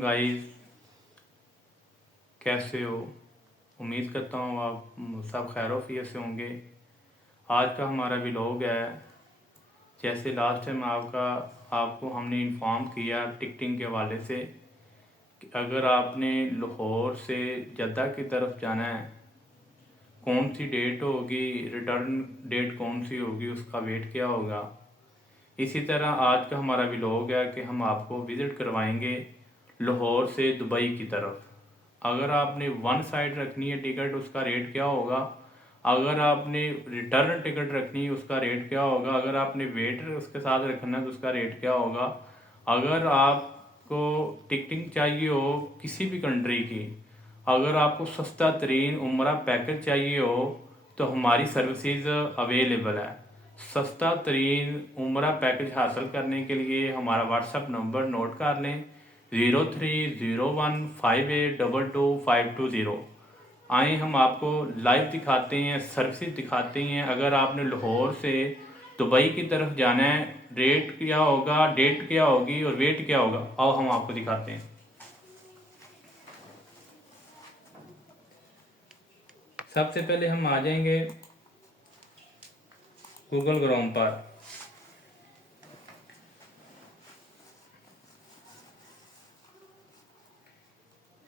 Guys, कैसे हो? उम्मीद करता हूँ आप सब खैरोफियत से होंगे। आज का हमारा व्लॉग है, जैसे लास्ट टाइम आपको हमने इन्फॉर्म किया टिकटिंग के हवाले से कि अगर आपने लाहौर से जद्दा की तरफ जाना है, कौन सी डेट होगी, रिटर्न डेट कौन सी होगी, उसका वेट क्या होगा। इसी तरह आज का हमारा व्लॉग है कि हम आपको विज़िट करवाएंगे लाहौर से दुबई की तरफ। अगर आपने वन साइड रखनी है टिकट, उसका रेट क्या होगा। अगर आपने रिटर्न टिकट रखनी है, उसका रेट क्या होगा। अगर आपने वेट उसके साथ रखना है तो उसका रेट क्या होगा। अगर आपको टिकटिंग चाहिए हो किसी भी कंट्री की, अगर आपको सस्ता तरीन उम्रा पैकेज चाहिए हो तो हमारी सर्विसेज अवेलेबल है। सस्ता तरीन उम्रा पैकेज हासिल करने के लिए हमारा व्हाट्सअप नंबर नोट कर लें, 030158225220। आए हम आपको लाइव दिखाते हैं, सर्विसेज दिखाते हैं। अगर आपने लाहौर से दुबई की तरफ जाना है, रेट क्या होगा, डेट क्या होगी और वेट क्या होगा, आओ हम आपको दिखाते हैं। सबसे पहले हम आ जाएंगे गूगल क्रोम पर।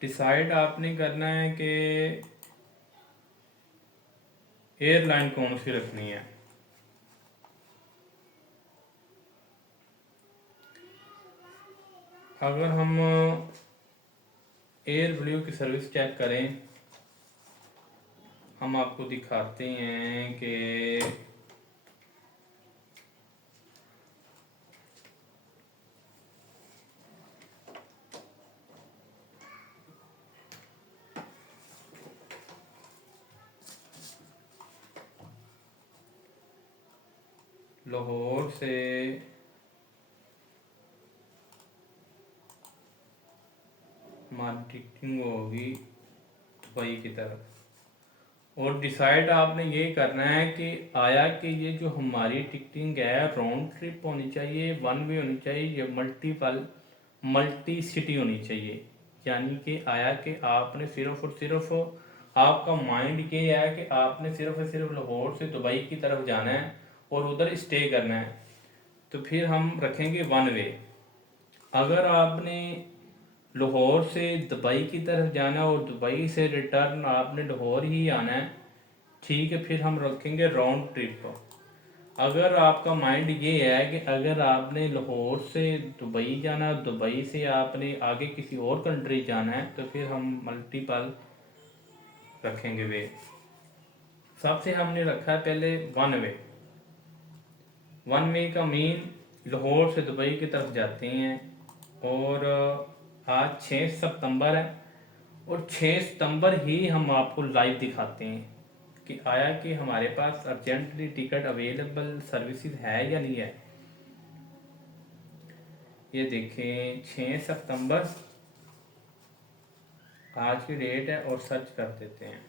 डिसाइड आपने करना है कि एयरलाइन कौन सी रखनी है। अगर हम एयर ब्लू की सर्विस चेक करें, हम आपको दिखाते हैं कि लाहौर से हमारी टिकटिंग होगी दुबई की तरफ। और डिसाइड आपने ये करना है कि आया कि ये जो हमारी टिकटिंग है राउंड ट्रिप होनी चाहिए, वन वे होनी चाहिए, या मल्टी सिटी होनी चाहिए। यानी कि आया कि आपने सिर्फ और सिर्फ आपका माइंड ये है कि आपने सिर्फ और सिर्फ लाहौर से दुबई की तरफ जाना है और उधर स्टे करना है, तो फिर हम रखेंगे वन वे। अगर आपने लाहौर से दुबई की तरफ जाना और दुबई से रिटर्न आपने लाहौर ही आना है, ठीक है, फिर हम रखेंगे राउंड ट्रिप। अगर आपका माइंड ये है कि अगर आपने लाहौर से दुबई जाना, दुबई से आपने आगे किसी और कंट्री जाना है, तो फिर हम मल्टीपल रखेंगे वे। सबसे हमने रखा है पहले वन वे। वन वे का मीन लाहौर से दुबई की तरफ जाते हैं। और आज 6 सितंबर है और 6 सितंबर ही हम आपको लाइव दिखाते हैं कि आया कि हमारे पास अर्जेंटली टिकट अवेलेबल सर्विसेज है या नहीं है। ये देखें, 6 सितंबर आज की डेट है और सर्च कर देते हैं।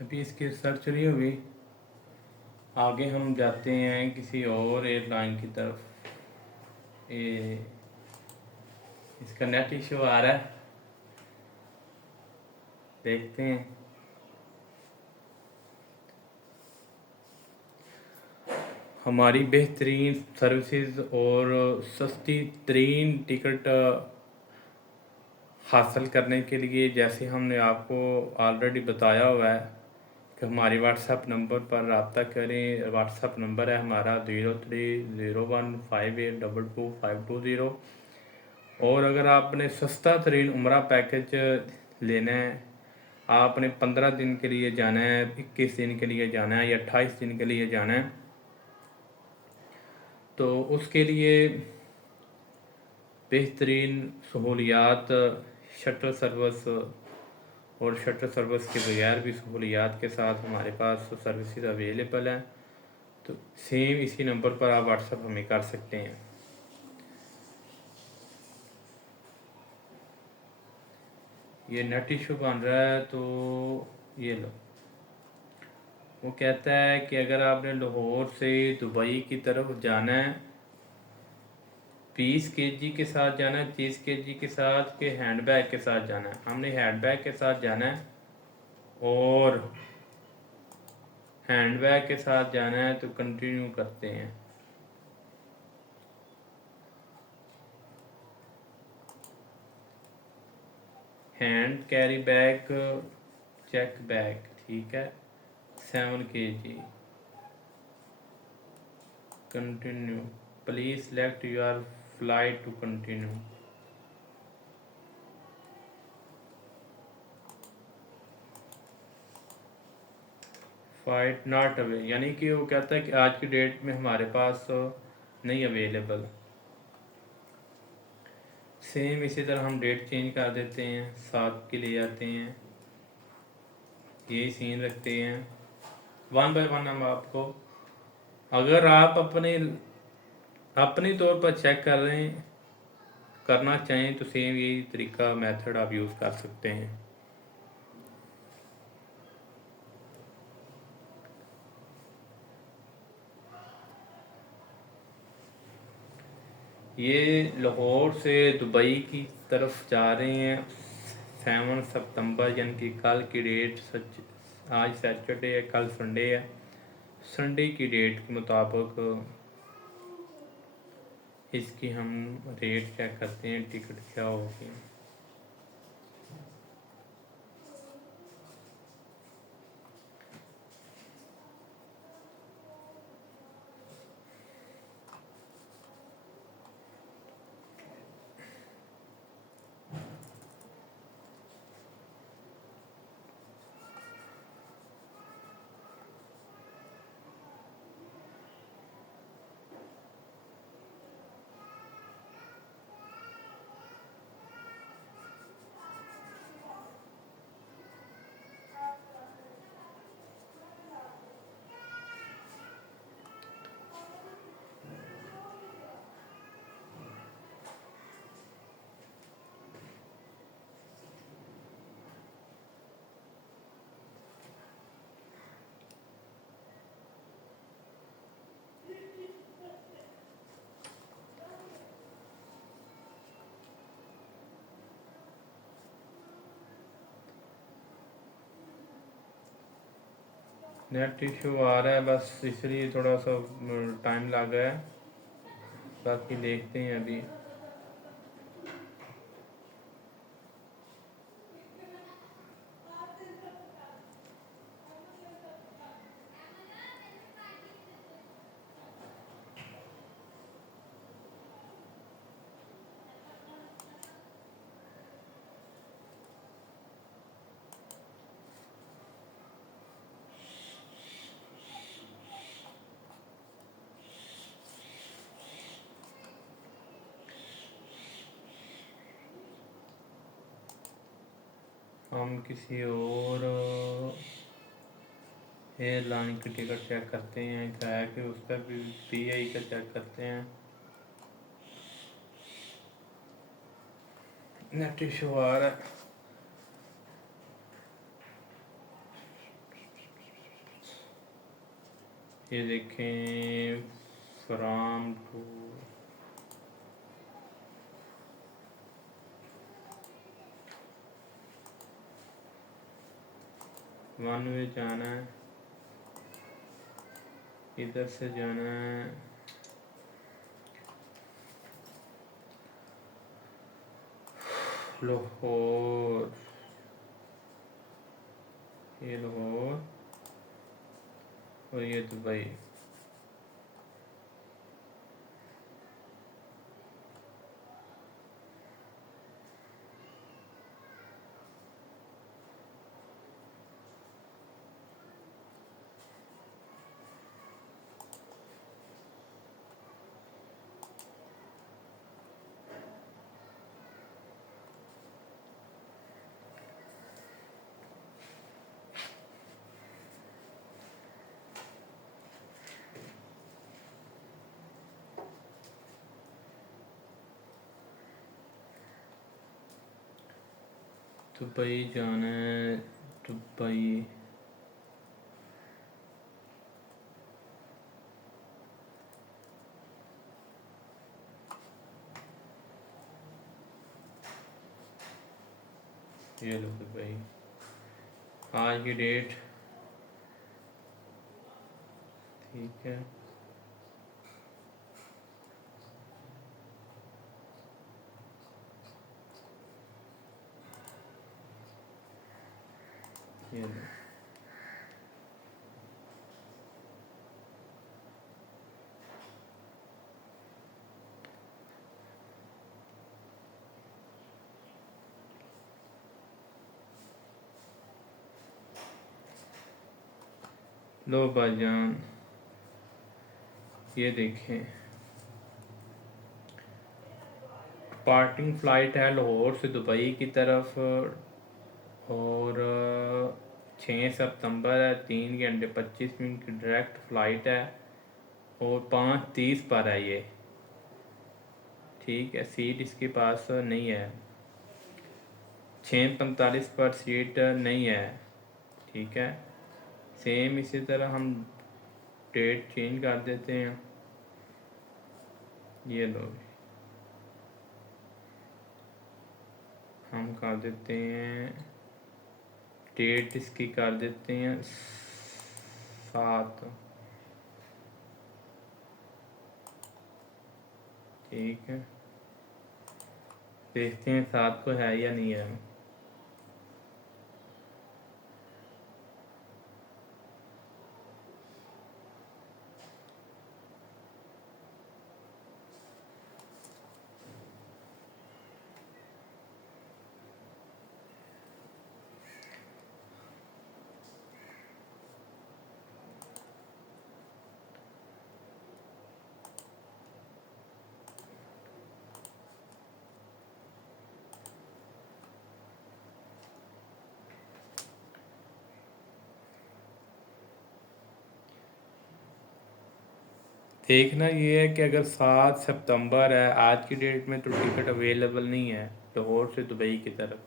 अभी इसकी सर्च नहीं हुई, आगे हम जाते हैं किसी और एयरलाइन की तरफ। ये इसका नेट इशू आ रहा है, देखते हैं। हमारी बेहतरीन सर्विसेज और सस्ती तरीन टिकट हासिल करने के लिए, जैसे हमने आपको ऑलरेडी बताया हुआ है कि हमारी व्हाट्सएप नंबर पर रब्ता करें। व्हाट्सएप नंबर है हमारा 030158225220। और अगर आपने सस्ता तरीन उम्रा पैकेज लेना है, आपने 15 दिन के लिए जाना है, 21 दिन के लिए जाना है या 28 दिन के लिए जाना है, तो उसके लिए बेहतरीन सहूलियात शटल सर्विस और शटल सर्विस के बगैर भी सहूलियात के साथ हमारे पास सर्विसेज अवेलेबल हैं। तो सेम इसी नंबर पर आप व्हाट्सएप हमें कर सकते हैं। ये नेट इशू बन रहा है, तो ये लो। वो कहता है कि अगर आपने लाहौर से दुबई की तरफ जाना है, 20 केजी के साथ जाना है, 30 केजी के साथ, के हैंड बैग के साथ जाना है। हमने हैंड बैग के साथ जाना है, और हैंड बैग के साथ जाना है तो कंटिन्यू करते हैं। Hand carry bag check bag, ठीक है, 7 kg, continue, please select your flight to continue. Flight not away, यानी कि वो कहता है कि आज की डेट में हमारे पास नहीं अवेलेबल। सेम इसी तरह हम डेट चेंज कर देते हैं, 7 के ले जाते हैं, यही सीन रखते हैं। 1 बाय 1 हम आपको, अगर आप अपने तौर पर चेक कर रहे हैं, करना चाहें तो सेम यही तरीका मेथड आप यूज़ कर सकते हैं। ये लाहौर से दुबई की तरफ जा रहे हैं 7 सितंबर, यानी कि कल की डेट। आज सैटरडे है, कल संडे है। संडे की डेट के मुताबिक इसकी हम रेट चेक करते हैं, टिकट क्या होगी। नेट इशू आ रहा है बस, इसलिए थोड़ा सा टाइम लग गया है। बाकी देखते हैं अभी। हम किसी और एयरलाइन की टिकट चेक करते हैं, क्या है कि उसका भी PI का चेक करते हैं। नेट इशू आ रहा है। ये देखें, फ्राम टू वन वे जाना है, इधर से जाना है लाहौर, ये लाहौर और ये दुबई। दुबई जाना है, दुबई। ये लो दुबई, आज की डेट, ठीक है। ये लो, लो भाईजान, ये देखें, पार्टिंग फ़्लाइट है लाहौर से दुबई की तरफ, और 6 सितंबर है, 3 घंटे 25 मिनट की डायरेक्ट फ़्लाइट है और 5:30 पर है ये, ठीक है। सीट इसके पास नहीं है, 6:45 पर सीट नहीं है, ठीक है। सेम इसी तरह हम डेट चेंज कर देते हैं, ये लो, हम कर देते हैं डेट इसकी कर देते हैं 7, ठीक है। देखते हैं 7 को है या नहीं है। देखना ये है कि अगर 7 सितंबर है आज की डेट में, तो टिकट अवेलेबल नहीं है लाहौर से दुबई की तरफ।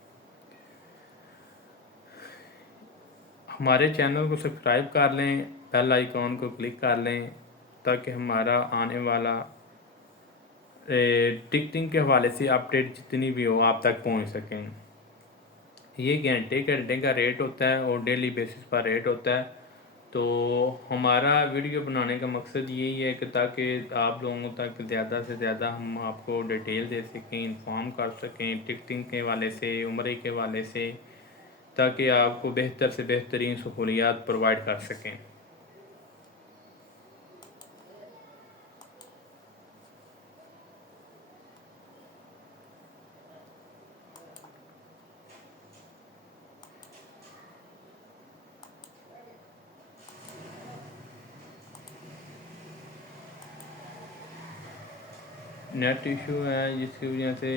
हमारे चैनल को सब्सक्राइब कर लें, बेल आइकॉन को क्लिक कर लें, ताकि हमारा आने वाला टिकटिंग के हवाले से अपडेट जितनी भी हो आप तक पहुंच सकें। ये घंटे घंटे का रेट होता है और डेली बेसिस पर रेट होता है। तो हमारा वीडियो बनाने का मकसद यही है कि ताकि आप लोगों तक ज़्यादा से ज़्यादा हम आपको डिटेल दे सकें, इन्फॉर्म कर सकें टिकटिंग के हवाले से, उम्रे के हवाले से, ताकि आपको बेहतर से बेहतरीन सहूलियात प्रोवाइड कर सकें। नेट इशू है जिसकी वजह से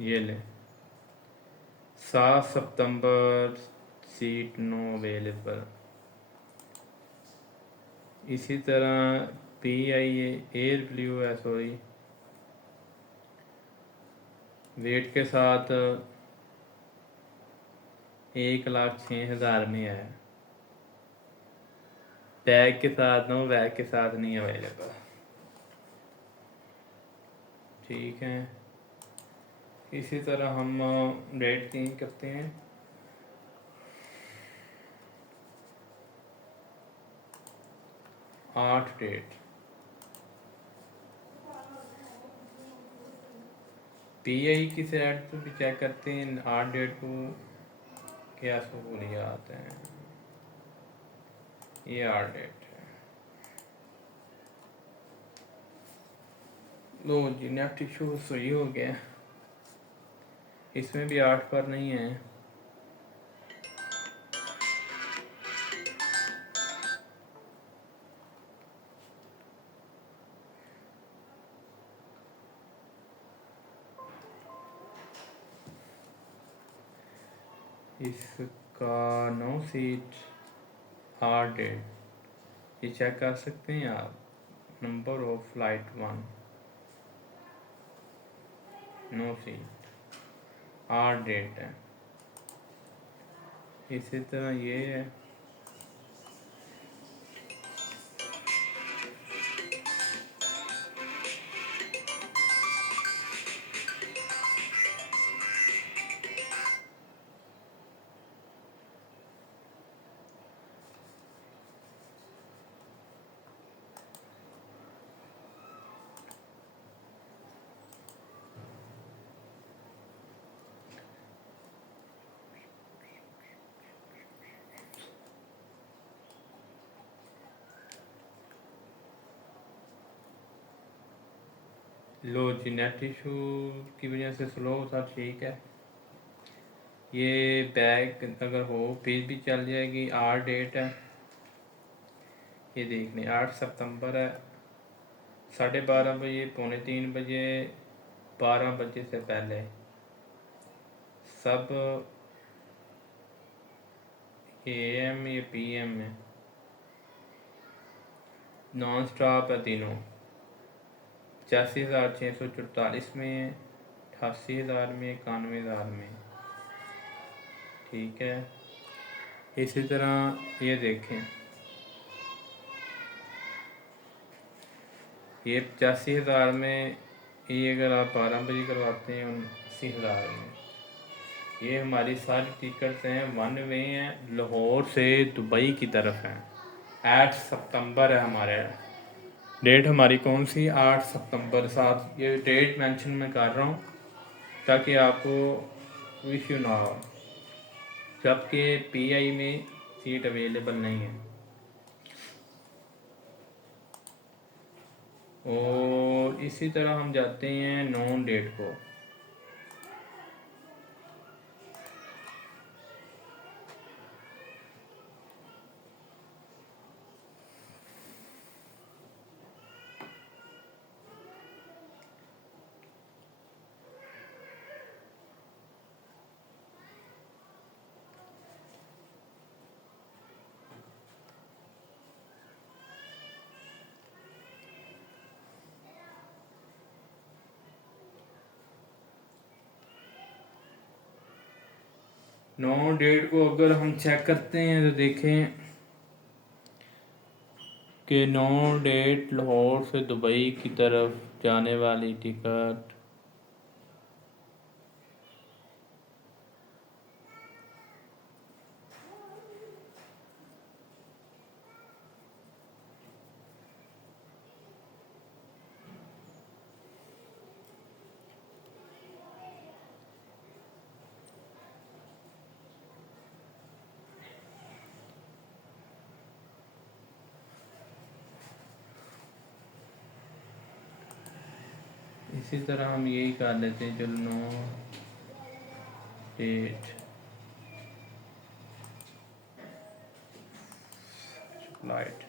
ये ले 7 सितंबर सीट नो अवेलेबल। इसी तरह PI एयर ब्लू है, सॉरी, वेट के साथ 1,06,000 में है, बैग के साथ नो, बैग के साथ नहीं अवेलेबल। ठीक है, इसी तरह हम डेट चेंज करते हैं। आठ डेट PI की साइड पे भी चेक करते हैं, 8 डेट को क्या सहूलियात हैं। ये 8 डेट है। लो जी, नेट इशू सही हो गया, इसमें भी 8 पर नहीं है। इसका 9 सीट 8 डेट, ये चेक कर सकते हैं आप। Number of flight 1, 9 seat 8 date है। इसी तरह ये है, लो जी, नेट इशू की वजह से स्लो था, ठीक है। ये बैग अगर हो फिर भी चल जाएगी। 8 डेट है, ये देख लें, 8 सितंबर है, 12:30 बजे, 2:45 बजे, 12 बजे से पहले सब AM या PM में नॉन स्टॉप है तीनों। 85,644 में, 88,000 में, 91,000 में। ठीक है, इसी तरह ये देखें, ये 85,000 में, ये अगर आप 12 बजे करवाते हैं 80,000 में। ये हमारी सारी टिकट्स हैं, 1 वे हैं, लाहौर से दुबई की तरफ हैं। 8 सितंबर है हमारे डेट, हमारी कौन सी, 8 सितंबर। साथ ये डेट मेंशन मैं कर रहा हूँ ताकि आपको इश्यू ना हो, जबकि PI में सीट अवेलेबल नहीं है। और इसी तरह हम जाते हैं नॉन डेट को। नॉन डेट को अगर हम चेक करते हैं तो देखें कि 9 डेट लाहौर से दुबई की तरफ जाने वाली टिकट इसी तरह हम यही कर लेते हैं, चलो 9 डेट फ्लाइट।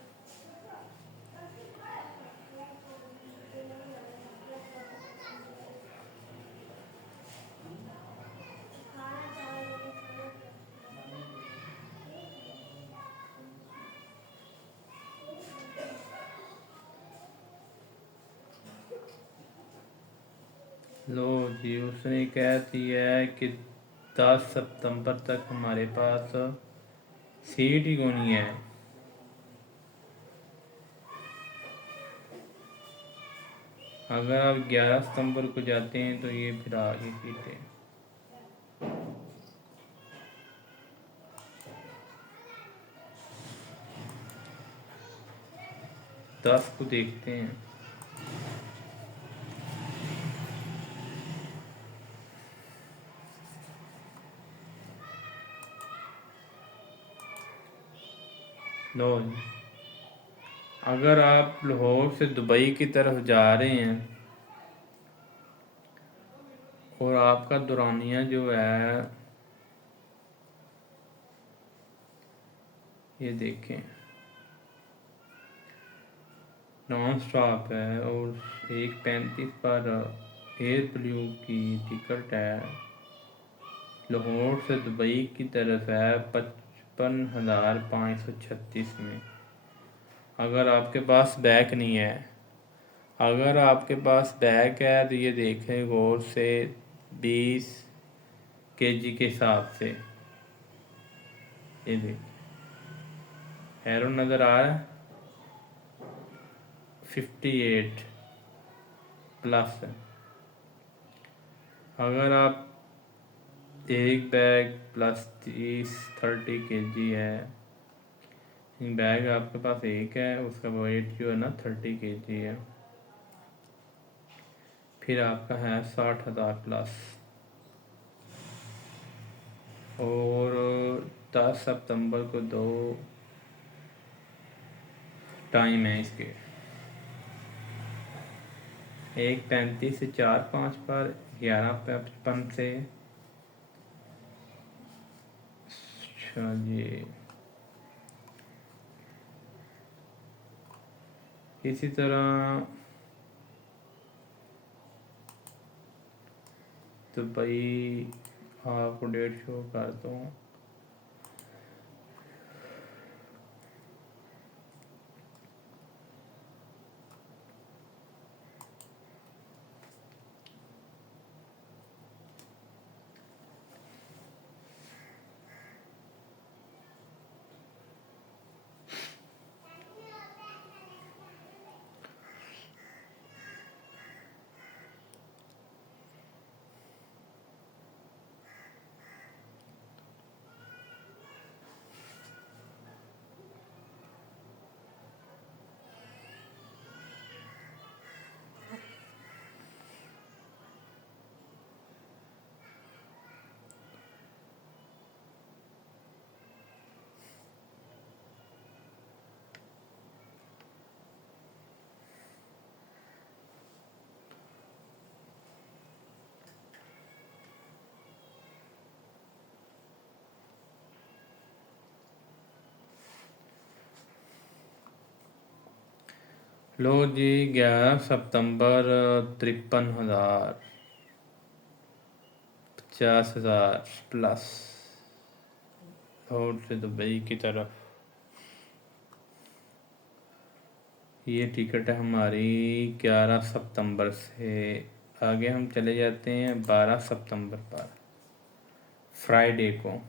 लो जी, उसने कह दिया है कि 10 सितंबर तक हमारे पास सीट ही को नहीं है। अगर आप 11 सितंबर को जाते हैं तो ये फिर आगे सीटें 10 को देखते हैं। लो जी, अगर आप लाहौर से दुबई की तरफ जा रहे हैं और आपका दुरानिया जो है, ये देखें नॉन स्टॉप है और 1:35 पर एयर ब्लू की टिकट है। लाहौर से दुबई की तरफ है 55,536 में। अगर आपके पास बैग नहीं है, अगर आपके पास बैग है तो ये देखें गौर से 20 केजी के हिसाब से। ये देखें एरो नज़र आ रहा है 58 प्लस है। अगर आप एक बैग प्लस 30 केजी है, बैग आपके पास एक है, उसका वेट जो है ना 30 केजी है, फिर आपका है 60,000 प्लस। और 10 सितंबर को 2 टाइम है इसके, 1:35 से 4:05 पर, 11:55 से। अच्छा जी, इसी तरह दुबई आपको डेट शो करता हूँ। लो जी, 11 सितंबर 53,000, 50,000 प्लस और से दुबई की तरफ। ये टिकट है हमारी 11 सितंबर से। आगे हम चले जाते हैं 12 सितंबर पर, फ्राइडे को।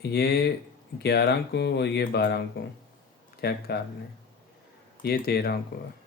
ये 11 को और ये 12 को चेक कर लें, ये 13 को है।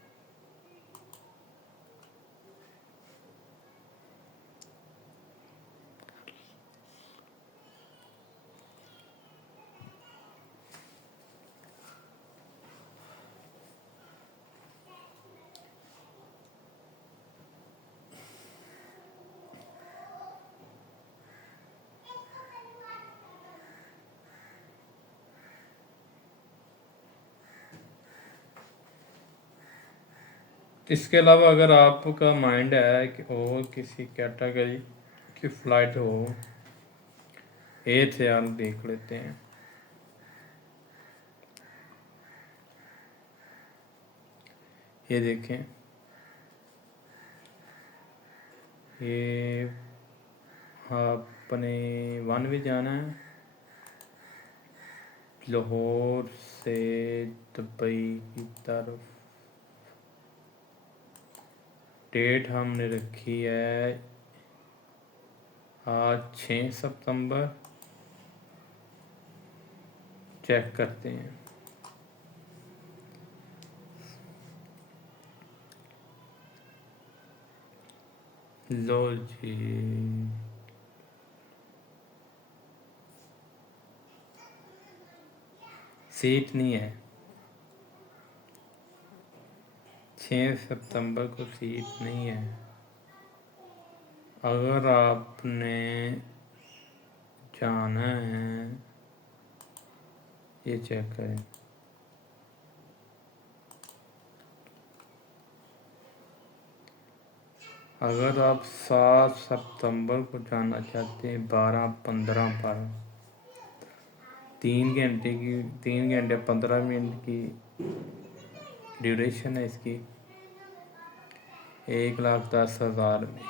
इसके अलावा अगर आपका माइंड है कि और किसी कैटेगरी की फ़्लाइट हो, एयर से आप देख लेते हैं। ये देखें, ये आपने 1 वे जाना है लाहौर से दुबई की तरफ। डेट हमने रखी है आज 6 सितंबर। चेक करते हैं। लो जी, सीट नहीं है। 6 सितंबर को सीट नहीं है। अगर आपने जाना है, ये चेक करें। अगर आप 7 सितंबर को जाना चाहते हैं 12:15 पर, 3 घंटे 15 मिनट की ड्यूरेशन है इसकी, 1,10,000 में।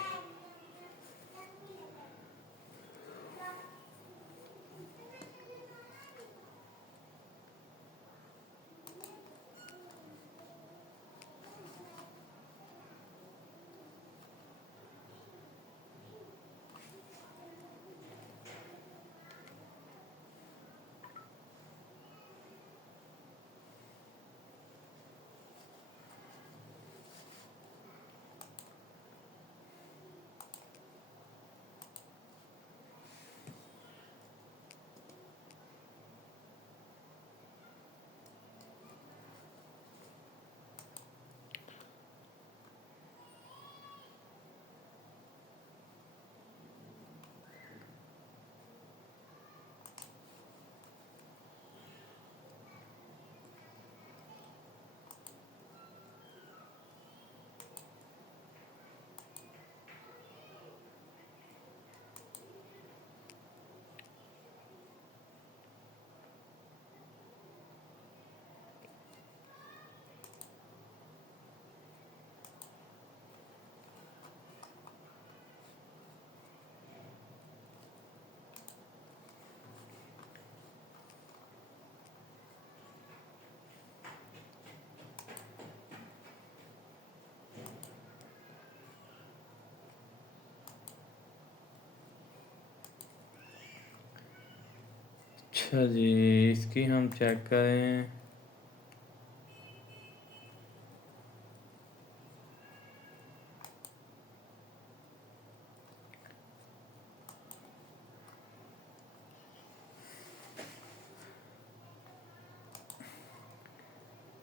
अच्छा जी, इसकी हम चेक करें।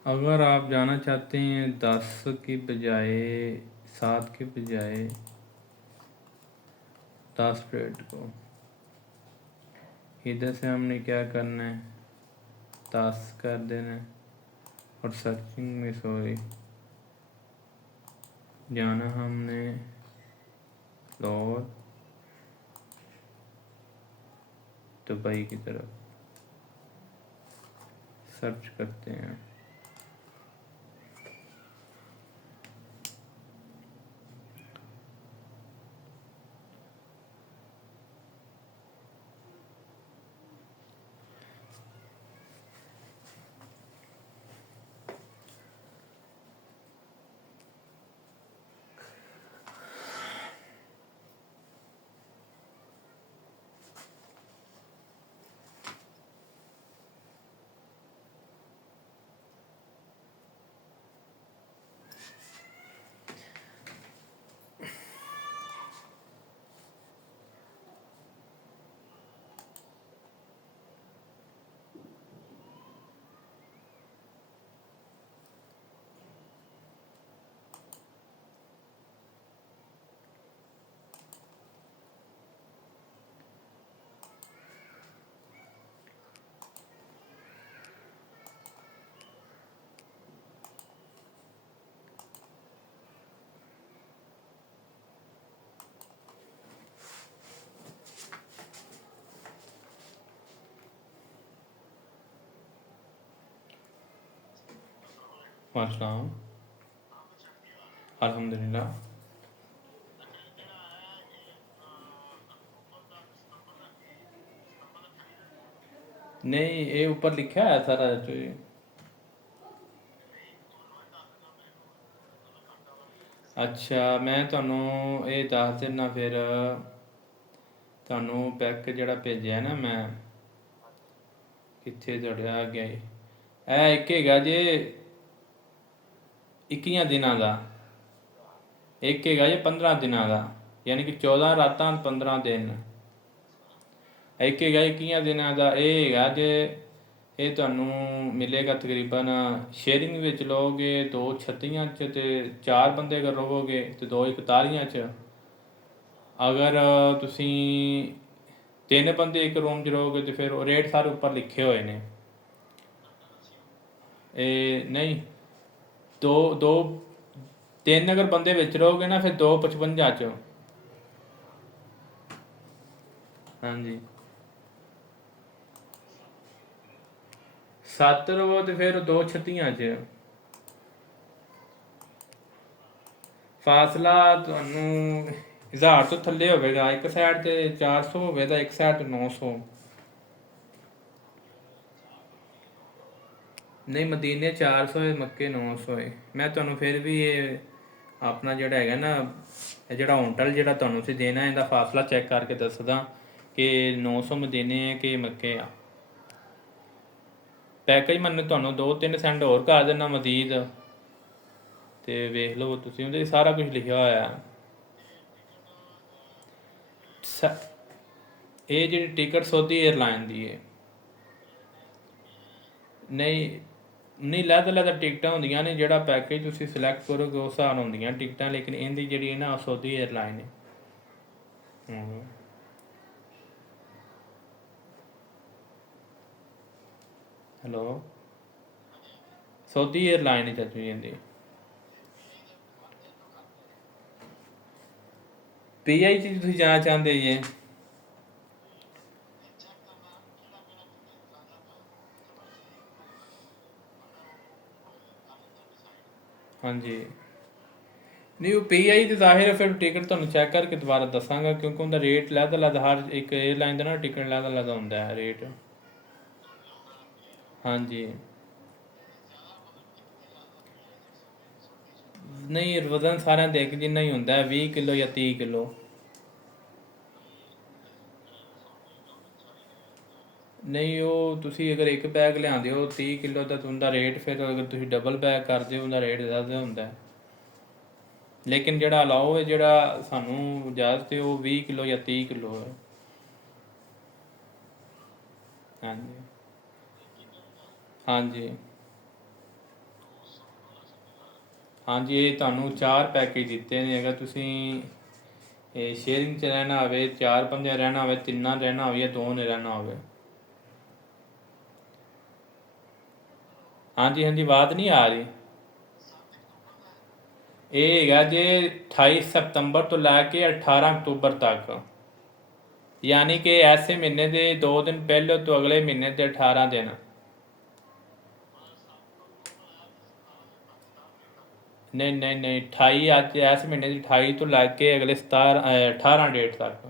अगर आप जाना चाहते हैं 10 की बजाय 7 के बजाय 10 डेट को, इधर से हमने क्या करना है, 10 कर देना है और सर्चिंग में सॉरी जाना हमने लाहौर दुबई की तरफ। सर्च करते हैं। अस्सलाम, अल्हम्दुलिल्लाह। नहीं, ये ऊपर लिखा है सारा तो ਅੱਛਾ, ਮੈਂ ਤੁਹਾਨੂੰ ਇਹ ਦੱਸ ਦਿੰਦਾ ਫਿਰ। ਤੁਹਾਨੂੰ ਪੈਕ ਜਿਹੜਾ ਭੇਜਿਆ ਨਾ ਮੈਂ, ਕਿੱਥੇ ਦੜਿਆ ਗਿਆ ਇਹ ਇੱਕ ਹੈਗਾ ਜੇ 21 ਦਿਨਾਂ ਦਾ, ਇੱਕ ਹੈਗਾ ਜੇ 15 ਦਿਨਾਂ ਦਾ, ਯਾਨੀ ਕਿ 14 ਰਾਤਾਂ 15 ਦਿਨ। ਇੱਕ ਹੈਗਾ 21 ਦਿਨਾਂ ਦਾ, ਇਹ ਹੈਗਾ ਜੇ ਇਹ ਤੁਹਾਨੂੰ ਮਿਲੇਗਾ ਤਕਰੀਬਨ ਸ਼ੇਅਰਿੰਗ ਵਿੱਚ ਲਓਗੇ 2 36 'ਚ ਤੇ 4 ਬੰਦੇ ਅਗਰ ਰਹੋਗੇ ਤੇ 2 41 'ਚ। ਅਗਰ ਤੁਸੀਂ 3 ਬੰਦੇ ਇੱਕ ਰੂਮ 'ਚ ਰਹੋਗੇ ਤੇ ਫਿਰ ਉਹ ਰੇਟ ਸਾਰੇ ਉੱਪਰ ਲਿਖੇ ਹੋਏ ਨੇ। ਇਹ ਨਹੀਂ, ਦੋ ਦੋ 3 ਅਗਰ ਬੰਦੇ ਵਿੱਚ ਰਹੋਗੇ ਨਾ ਫਿਰ 255 'ਚ। ਹਾਂਜੀ, 7 ਰਵੋ ਤੇ ਫਿਰ 236 'ਚ। ਫਾਸਲਾ ਤੁਹਾਨੂੰ 1000 ਤੋਂ ਥੱਲੇ ਹੋਵੇਗਾ, ਇੱਕ ਸਾਈਡ ਤੇ 400 ਹੋਵੇਗਾ, ਇੱਕ ਸਾਈਡ ਤੇ 900। ਨਹੀਂ, ਮਦੀਨੇ 400 ਹੈ, ਮੱਕੇ 900 ਹੈ। ਮੈਂ ਤੁਹਾਨੂੰ ਫਿਰ ਵੀ ਇਹ ਆਪਣਾ ਜਿਹੜਾ ਹੈਗਾ ਨਾ, ਇਹ ਜਿਹੜਾ ਹੋਟਲ ਜਿਹੜਾ ਤੁਹਾਨੂੰ ਅਸੀਂ ਦੇਣਾ ਇਹਦਾ ਫਾਸਲਾ ਚੈੱਕ ਕਰਕੇ ਦੱਸਦਾ ਕਿ 900 ਮਦੀਨੇ ਹੈ ਕਿ ਮੱਕੇ ਆ। ਪੈਕੇਜ ਮੈਨੂੰ ਤੁਹਾਨੂੰ 2-3 ਸੈਂਡ ਹੋਰ ਕਰ ਦੇਣਾ ਮਜ਼ੀਦ, ਤੇ ਵੇਖ ਲਓ ਤੁਸੀਂ, ਉਹਦੇ ਸਾਰਾ ਕੁਝ ਲਿਖਿਆ ਹੋਇਆ। ਇਹ ਜਿਹੜੀ ਟਿਕਟ ਸੌਦੀ 에ਅਰਲਾਈਨ ਦੀ ਹੈ। ਨਹੀਂ ਨਹੀਂ, ਅਲੱਗ-ਅਲੱਗ ਟਿਕਟਾਂ ਹੁੰਦੀਆਂ ਨੇ, ਜਿਹੜਾ ਪੈਕੇਜ ਤੁਸੀਂ ਸਿਲੈਕਟ ਕਰੋਗੇ ਉਸ ਹਿਸਾਬ ਨਾਲ ਹੁੰਦੀਆਂ ਟਿਕਟਾਂ, ਲੇਕਿਨ ਇਹਦੀ ਜਿਹੜੀ ਹੈ ਨਾ ਸੌਦੀ 에ਅਰਲਾਈਨ ਹੈ। ਹੈਲੋ, ਸੌਦੀ 에ਅਰਲਾਈਨ ਹੀ ਚੱਲੀ ਜਾਂਦੀ। PI 'ਚ ਤੁਸੀਂ ਜਾਣਾ ਚਾਹੁੰਦੇ ਜੀ? ਹਾਂਜੀ, ਨਹੀਂ ਉਹ PI ਤੇ ਜ਼ਾਹਿਰ ਹੈ ਫਿਰ ਟਿਕਟ ਤੁਹਾਨੂੰ ਚੈੱਕ ਕਰਕੇ ਦੁਬਾਰਾ ਦੱਸਾਂਗਾ, ਕਿਉਂਕਿ ਉਹਦਾ ਰੇਟ ਅਲੱਗ-ਅਲੱਗ, ਹਰ ਇੱਕ 에ਅਰਲਾਈਨ ਦਾ ਨਾ ਟਿਕਟ ਅਲੱਗ-ਅਲੱਗ ਹੁੰਦਾ ਹੈ ਰੇਟ। ਹਾਂਜੀ, ਨਹੀਂ ਵਜ਼ਨ ਸਾਰਿਆਂ ਦੇ ਇੱਕ ਜਿੰਨਾ ਹੀ ਹੁੰਦਾ ਹੈ, 20 ਕਿਲੋ ਜਾਂ 30 ਕਿਲੋ। ਨਹੀਂ, ਉਹ ਤੁਸੀਂ ਅਗਰ ਇੱਕ ਬੈਗ ਲਿਆਉਂਦੇ ਹੋ 30 ਕਿਲੋ ਦਾ, ਉਹਦਾ ਰੇਟ ਫਿਰ ਅਗਰ ਤੁਸੀਂ ਡਬਲ ਬੈਗ ਕਰਦੇ ਹੋ ਉਹਦਾ ਰੇਟ ਜ਼ਿਆਦਾ ਹੁੰਦਾ ਹੈ। ਲੇਕਿਨ ਜਿਹੜਾ ਅਲਾਓ ਹੈ, ਜਿਹੜਾ ਸਾਨੂੰ ਇਜਾਜ਼ਤ ਹੈ, ਉਹ 20 ਕਿਲੋ ਜਾਂ 30 ਕਿਲੋ ਹੈ। ਹਾਂਜੀ ਹਾਂਜੀ ਹਾਂਜੀ, ਇਹ ਤੁਹਾਨੂੰ 4 ਪੈਕੇਜ ਦਿੱਤੇ ਨੇ। ਅਗਰ ਤੁਸੀਂ ਇਹ ਸ਼ੇਅਰਿੰਗ 'ਚ ਰਹਿਣਾ ਹੋਵੇ, 4 ਬੰਦੇ ਰਹਿਣਾ ਹੋਵੇ, 3 ਰਹਿਣਾ ਹੋਵੇ ਜਾਂ 2 ਨੇ ਰਹਿਣਾ ਹੋਵੇ। ਹਾਂਜੀ ਹਾਂਜੀ, ਆਵਾਜ਼ ਨਹੀਂ ਆ ਰਹੀ। ਇਹ ਹੈਗਾ ਜੇ 28 ਸਤੰਬਰ ਤੋਂ ਲੈ ਕੇ 18 ਅਕਤੂਬਰ ਤੱਕ, ਯਾਨੀ ਕਿ ਐਸੇ ਮਹੀਨੇ ਦੇ 2 ਦਿਨ ਪਹਿਲੇ ਤੋਂ ਅਗਲੇ ਮਹੀਨੇ ਦੇ 18 ਦਿਨ। ਨਹੀਂ ਨਹੀਂ ਨਹੀਂ, 28 ਅੱਜ ਇਸ ਮਹੀਨੇ ਦੀ 28 ਤੋਂ ਲੈ ਕੇ ਅਗਲੇ 18 ਡੇਟ ਤੱਕ।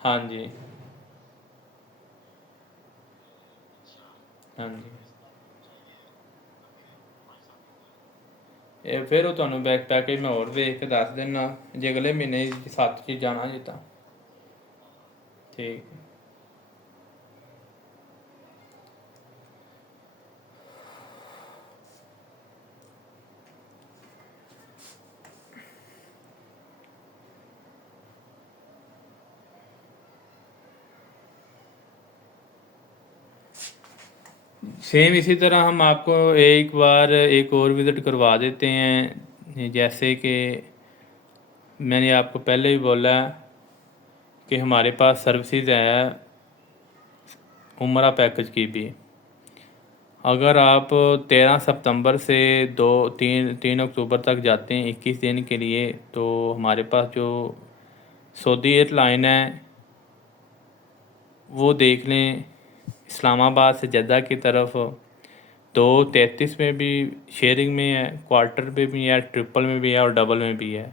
ਹਾਂਜੀ ਹਾਂਜੀ, ਇਹ ਫਿਰ ਉਹ ਤੁਹਾਨੂੰ ਬੈਕ ਪੈਕੇਜ ਮੈਂ ਹੋਰ ਵੇਖ ਕੇ ਦੱਸ ਦਿੰਦਾ, ਜੇ ਅਗਲੇ ਮਹੀਨੇ 7 'ਚ ਜਾਣਾ ਜੀ ਤਾਂ ठीक। सेम इसी तरह हम आपको एक बार एक और विज़िट करवा देते हैं। जैसे कि मैंने आपको पहले ही बोला कि हमारे पास सर्विसेज है उम्रा पैकेज की भी। अगर आप 13 सितंबर से 3 अक्टूबर तक जाते हैं 21 दिन के लिए, तो हमारे पास जो सऊदी एयरलाइन है वो देख लें, इस्लामाबाद से जद्दा की तरफ 2:33 में भी शेयरिंग में है, क्वार्टर में भी है, ट्रिपल में भी है और डबल में भी है।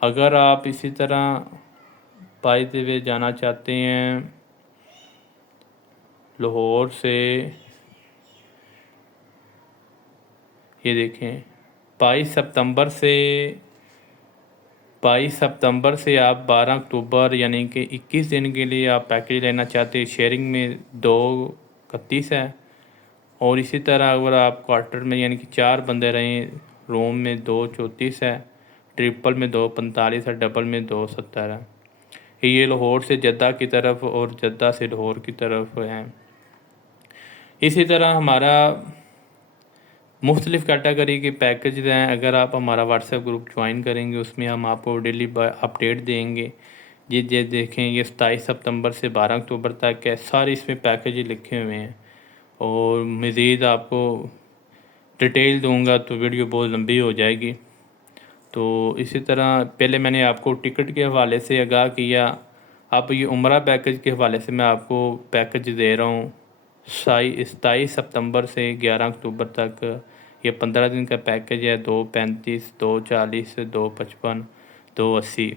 अगर आप इसी तरह बाय द वे जाना चाहते हैं लाहौर से ये देखें 22 सितंबर से आप 12 अक्टूबर यानी कि 21 दिन के लिए आप पैकेज लेना चाहते हैं। शेयरिंग में 231 है, और इसी तरह अगर आप क्वार्टर में यानी कि 4 बंदे रहें रूम में 234 है, ट्रिपल में 245 है, डबल में 270 है। ये लाहौर से जद्दा की तरफ और जद्दा से लाहौर की तरफ है। इसी तरह हमारा मुख्तलिफ़ कैटेगरी के पैकेज हैं। अगर आप हमारा व्हाट्सएप ग्रुप ज्वाइन करेंगे उसमें हम आपको डेली अपडेट देंगे। ये देखें, ये 27 सितंबर से 12 अक्टूबर तक है, सारे इसमें पैकेज लिखे हुए हैं। और मज़ीद आपको डिटेल दूंगा तो वीडियो बहुत लंबी हो जाएगी। तो इसी तरह पहले मैंने आपको टिकट के हवाले से आगाह किया, अब ये उम्रा पैकेज के हवाले से मैं आपको पैकेज दे रहा हूँ। 27 सितंबर से 11 अक्टूबर तक ये 15 दिन का पैकेज है। 235, 240, 255, 280,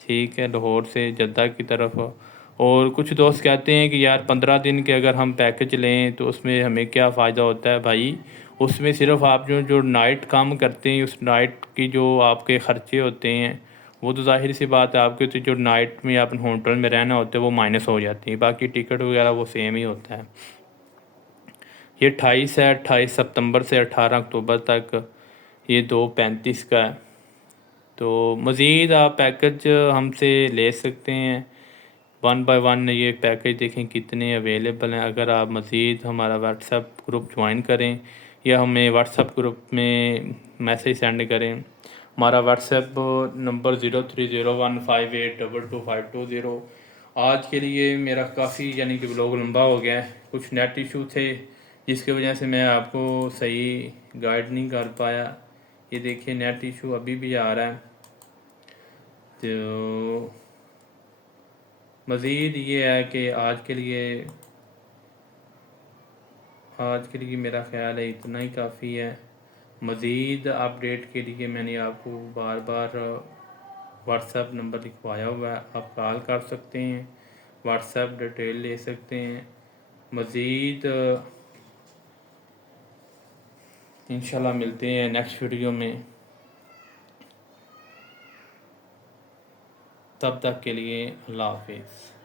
ठीक है, लाहौर से जद्दा की तरफ। और कुछ दोस्त कहते हैं कि यार 15 दिन के अगर हम पैकेज लें तो उसमें हमें क्या फ़ायदा होता है। भाई उसमें सिर्फ आप जो नाइट काम करते हैं उस नाइट की जो आपके ख़र्चे होते हैं वो तो ज़ाहिर सी बात है आपके तो जो नाइट में आप होटल में रहना होता है वो माइनस हो जाती है, बाकी टिकट वगैरह वो सेम ही होता है। ये 28 है, 28 सितंबर से 18 अक्टूबर तक, ये 235 का है। तो मज़ीद आप पैकेज हमसे ले सकते हैं 1 बाय 1। ये पैकेज देखें कितने अवेलेबल हैं। अगर आप मज़ीद हमारा व्हाट्सएप ग्रुप ज्वाइन करें या हमें व्हाट्सएप ग्रुप में मैसेज सेंड करें। हमारा व्हाट्सएप नंबर 030158225220। आज के लिए मेरा काफ़ी यानी कि ब्लॉग लंबा हो गया है, कुछ नेट इशू थे जिसकी वजह से मैं आपको सही गाइड नहीं कर पाया। ये देखिए नेट इशू अभी भी आ रहा है। तो मज़ीद ये है कि आज के लिए मेरा ख़्याल है इतना ही काफ़ी है। मज़ीद अपडेट के लिए मैंने आपको बार बार व्हाट्सएप नंबर लिखवाया हुआ है, आप कॉल कर सकते हैं, व्हाट्सएप डिटेल ले सकते हैं। मज़ीद इंशाल्लाह मिलते हैं नेक्स्ट वीडियो में, तब तक के लिए अल्लाह हाफिज़।